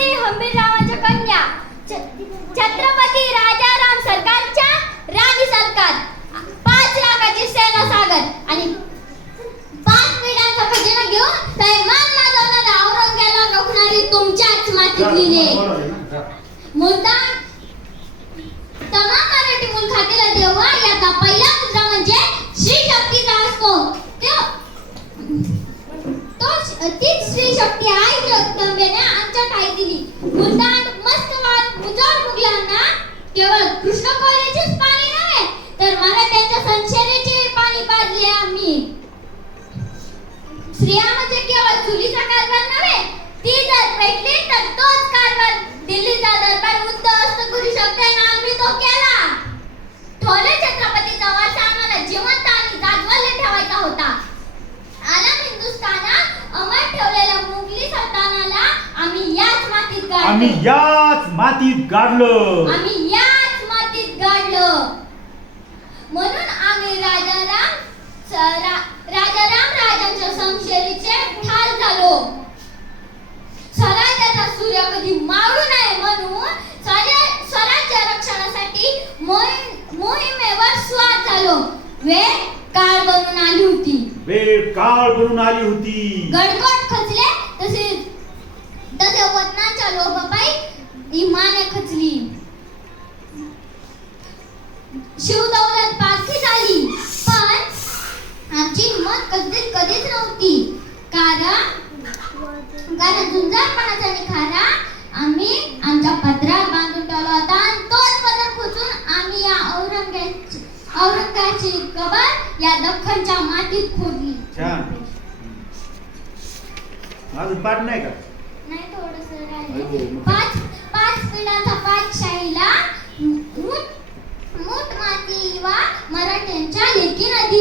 होती हंबीररावांच्या कन्या छत्रपती राजाराम सरकारच्या राणी सरकार 5 लाखाची सेना सागर आणि 5 पिढ्यांचा खजिना घेऊन मान माजवणारा औरंगजेबाला रोखणारी तुमच्याच मातीतली लेक मुद्दा तमाम मराठी मुलखातील देवा याचा पहिला मुद्दा म्हणजे श्री शक्तीचा असतो तीच श्री शक्ती आई जगदंबेने आमच्या ठाई दिली मुद्दा मस्तवाद मुजोर मुघलांना केवळ कृष्ण खोऱ्याचेच पाणी नव्हे तर मराठ्यांच्या संशयाचे पाणी पाजले आम्ही स्त्रिया म्हणजे केवळ चुलीचा कारभार नव्हे ती जर पेटली तर तोच कारभार दिल्लीचा दरबार उद्ध्वस्त करू शकते ना आम्ही तो केला थोडे छत्रपतीचा वारसा आम्हाला जिवंत आणि जागवले ठेवायचा होता आलम हिंदुस्थानात अमर ठेवलेल्या मुघली सल्तनाला आम्ही याच मातीत गाडलो म्हणून आम्ही राजाराम राजांच्या समशेरीचे ठार झालो स्वराज्याचा सूर्य कधी मावळू नये म्हणून स्वराज्य रक्षणासाठी मोहिमेवर स्वार झालो वेळ काळ बनून आली होती गडगड खचले तसे वतनाच्या लोभापायी इमाने खचली शिवदौलत पारखी झाली पण आमची हिंमत कधीच नव्हती कारण झुंजारपणाचा निखारा आम्ही आमच्या पदरात बांधून ठेवला होता आणि तोच पदर खोचून आम्ही या औरंगाची कबर या दख्खनच्या मातीत खोदली छान अजून पाठ नाही का नाही थोडंसं राहिले पाच पिढ्यांचा पाठशाहीला मूठ माती वा मराठ्यांच्या लेकीनं दिली